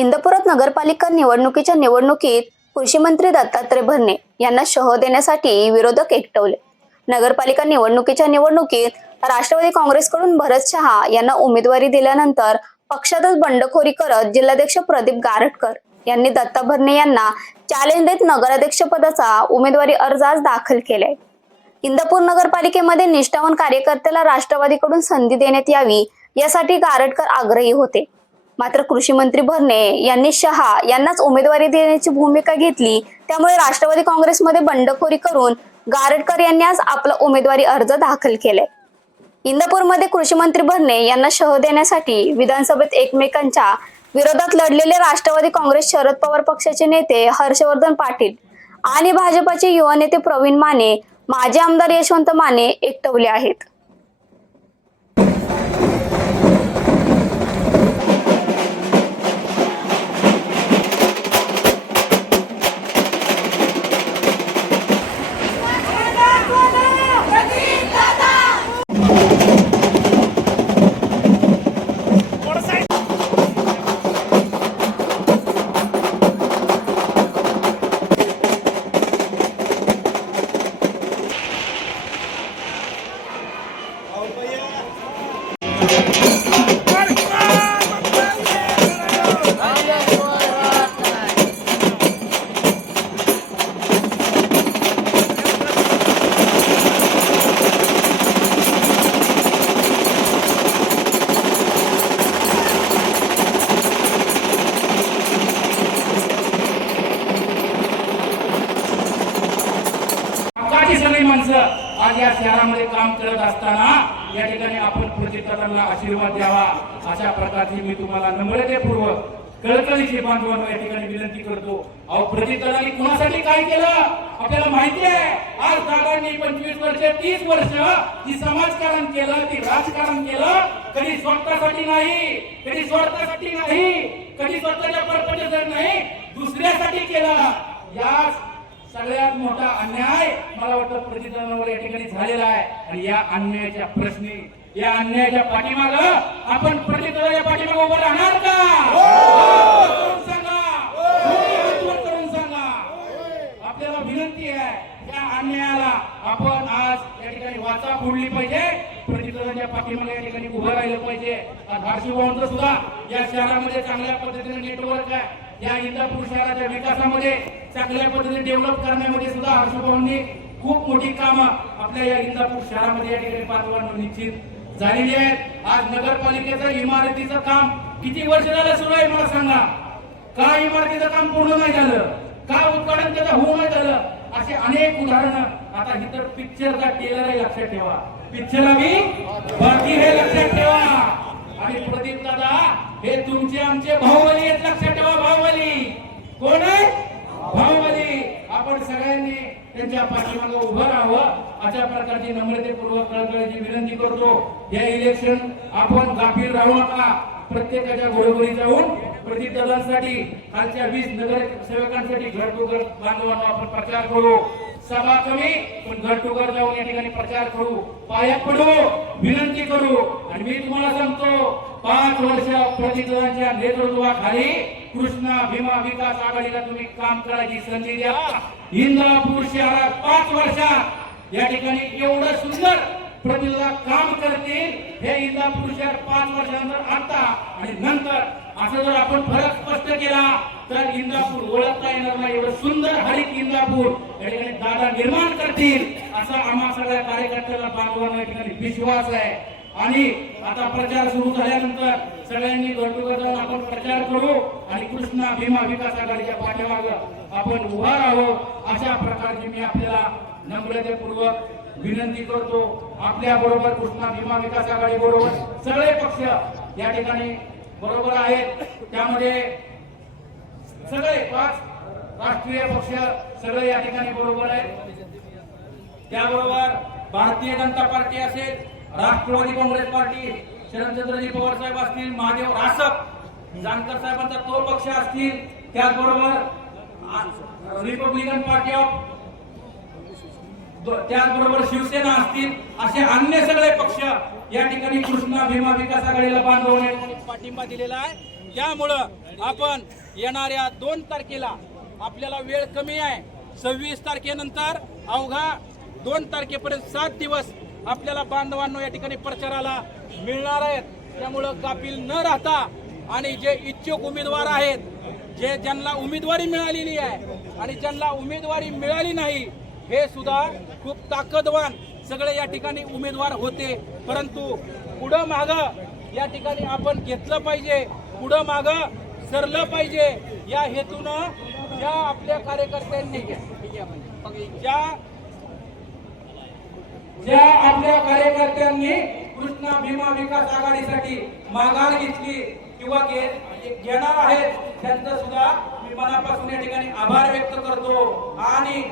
इंदापुरात नगरपालिका निवडणुकीच्या निवडणुकीत कृषी मंत्री दत्तात्रय भरणे यांना शह देण्यासाठी विरोधक एकटवले. नगरपालिका निवडणुकीच्या निवडणुकीत राष्ट्रवादी काँग्रेसकडून भरत शहा यांना उमेदवारी दिल्यानंतर पक्षातच बंडखोरी करत जिल्हाध्यक्ष प्रदीप गारटकर यांनी दत्ता भरणे यांना चॅलेंज देत नगराध्यक्ष पदाचा उमेदवारी अर्ज आज दाखल केलाय. इंदापूर नगरपालिकेमध्ये निष्ठावान कार्यकर्त्याला राष्ट्रवादीकडून संधी देण्यात यावी यासाठी गारटकर आग्रही होते. मात्र कृषी मंत्री भरणे यांनी शहा यांनाच उमेदवारी देण्याची भूमिका घेतली. त्यामुळे राष्ट्रवादी काँग्रेसमध्ये बंडखोरी करून गारडकर यांनी आज आपला उमेदवारी अर्ज दाखल केलाय. इंदापूरमध्ये कृषी मंत्री भरणे यांना शह देण्यासाठी विधानसभेत एकमेकांच्या विरोधात लढलेले राष्ट्रवादी काँग्रेस शरद पवार पक्षाचे नेते हर्षवर्धन पाटील आणि भाजपाचे युवा नेते प्रवीण माने माजी आमदार यशवंत माने एकटवले आहेत. बाकी सगळी माणसं आज या शहरामध्ये काम करत असताना या ठिकाणी आपण प्रचितांना आशीर्वाद द्यावा. अशा प्रकारची मी तुम्हाला नम्रतेपूर्वक कळकळीची बांधवांना या ठिकाणी विनंती करतो. अहो प्रचितांनी कुणासाठी काय केलं? आपल्याला माहिती आहे. आज दादांनी पंचवीस वर्ष तीस वर्ष ती समाजकारण केलं ती राजकारण केलं. कधी स्वतःसाठी नाही कधी स्वार्थासाठी नाही कधी स्वतःच्या परपटीसाठी नाही दुसऱ्यासाठी केलं. या सगळ्यात मोठा अन्याय मला वाटतं प्रतिदानावर या ठिकाणी झालेला आहे. आणि या अन्यायाच्या प्रश्नी या अन्यायाच्या पाठीमाग आपण प्रतिदानाच्या पाठीमाग उभं राहणार का? आपल्याला विनंती आहे या अन्यायाला आपण आज या ठिकाणी वाचा फोडली पाहिजे. प्रतिदानाच्या पाठीमागे या ठिकाणी उभं राहिलं पाहिजे. आज हर्षी सुद्धा या शहरामध्ये चांगल्या पद्धतीने नेटवर्क आहे. या इंदापूर शहराच्या विकासामध्ये चांगल्या पद्धतीने डेव्हलप करण्यामध्ये सुद्धा हर्षभाऊंनी खूप मोठी कामं आपल्या या इंदापूर शहरामध्ये या ठिकाणी पाच निश्चित झालेली आहेत. आज नगरपालिकेचं इमारतीचं काम किती वर्ष झालं सुरू आहे मला सांगा? का इमारतीचं काम पूर्ण नाही झालं? का उद्घाटन त्याचं होऊ नाही झालं? असे अनेक उदाहरणं आता इतर पिक्चरचा टेलर आहे लक्षात ठेवा. पिक्चर आम्ही बाकी हे लक्षात ठेवा. आणि प्रदीप दादा हे तुमचे आमचे भाऊबली आहेत लक्षात ठेवा भाऊबली. कोण आहे? भाऊबली. आपण सगळ्यांनी त्यांच्या पाठीमागे उभं राहावं. अशा प्रकारची नम्रतेपूर्वक कळकळीची विनंती करतो. या इलेक्शन आपण गाफील राहू नका. प्रत्येकाच्या घरोघरी जाऊन प्रदीप कालच्या वीस नगर सेवकांसाठी घर घर बांधवांना आपण प्रचार करू. सभा कमी पण घर टू घर जाऊन या ठिकाणी प्रचार करू. पाया पडू विनंती करू. आणि मी तुम्हाला सांगतो पाच वर्ष प्रतिनिधींच्या नेतृत्वाखाली कृष्णा भीमा विकास आघाडीला तुम्ही काम करायची संधी द्या. इंदापूर शहरात पाच वर्षात या ठिकाणी एवढं सुंदर प्रतिदा काम करतील. हे इंदापूर शहर पाच वर्षानंतर आता आणि नंतर असं जर आपण फरक स्पष्ट केला तर इंदापूर ओळखता येणार नाही. एवढं सुंदर हरित इंदापूर या ठिकाणी दादा निर्माण करतील असा आम्हा सगळ्या कार्यकर्त्याला बांधवांना या ठिकाणी विश्वास आहे. आणि आता प्रचार सुरू झाल्यानंतर सगळ्यांनी गटोगट जाऊन आपण प्रचार करू आणि कृष्णा भीमा विकास आघाडीच्या पाठीमाग आपण उभा राहू अशा प्रकारची मी आपल्याला नम्रतेपूर्वक विनंती करतो. आपल्या बरोबर कृष्णा भीमा विकास आघाडी बरोबर सगळे पक्ष या ठिकाणी बरोबर आहेत. त्यामध्ये सगळे पाच राष्ट्रीय पक्ष सगळे या ठिकाणी बरोबर आहेत. त्याबरोबर भारतीय जनता पार्टी असेल राष्ट्रवादी काँग्रेस पार्टी शरदचंद्रजी पवार साहेब असतील महादेव रासप जानकर साहेबांचा तो पक्ष असतील त्याचबरोबर रिपब्लिकन पार्टी ऑफ त्याचबरोबर शिवसेना असतील असे अन्य सगळे पक्ष या ठिकाणी कृष्णा भीमा विकास आघाडीला बांधवणे पाठिंबा दिलेला आहे. त्यामुळं आपण येणाऱ्या दोन तारखेला आपल्याला वेळ कमी आहे. सव्वीस तारखेनंतर अवघा दोन तारखेपर्यंत सात दिवस आपल्याला बांधवांनो या ठिकाणी प्रचाराला मिळणार आहेत. त्यामुळं कापील न राहता आणि जे इच्छुक उमेदवार आहेत जे ज्यांना उमेदवारी मिळालेली आहे आणि ज्यांना उमेदवारी मिळाली नाही हे सुद्धा खूप ताकदवान सगळे या ठिकाणी उमेदवार होते. परंतु पुढं मागं या ठिकाणी आपण घेतलं पाहिजे. पुढं मागं सरलं पाहिजे. या हेतूनं ज्या आपल्या कार्यकर्त्यांनी ज्या ज्या आपल्या कार्यकर्त्यांनी कृष्णा भीमा विकास आघाडीसाठी माघार घेतली किंवा घे- घेणार आहेत त्यांचं सुद्धा मी मनापासून या ठिकाणी आभार व्यक्त करतो. आणि